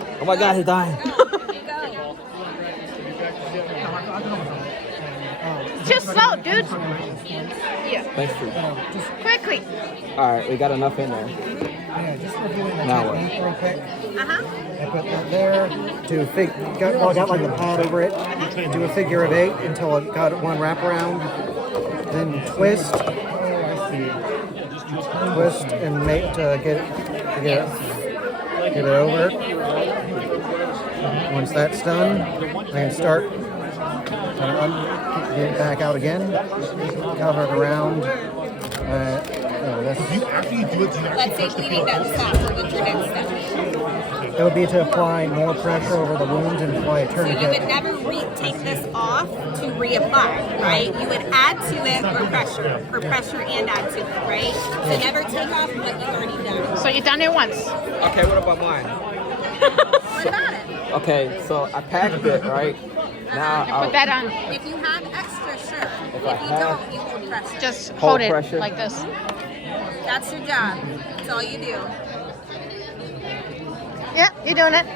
dying. Oh my God, he's dying. Go. Just slow, dude. Yeah. Thanks, Tree. Quickly. All right, we got enough in there. Yeah, just reviewing the Now technique real quick. Uh-huh. I put that there to got like the pad over it. Do a figure of 8 until it got one wraparound. Then twist. Twist and make to get it over. Once that's done, I can start get it back out again. Cover it around. Let's say bleeding doesn't stop. What's your next step? It would be to apply more pressure over the wound and apply a So you would tourniquet. never take this off to reapply, right? You would add to it or pressure and add to it, right? So never take off what you've already done. So you done it once. Okay, what about mine? What about it? Okay, so I packed it, right? Now Put that on. If you have extra, sure. If I you have- don't, you hold pressure. Just Hold hold it pressure. like this. That's your job. That's all you do. Yeah, you're doing it.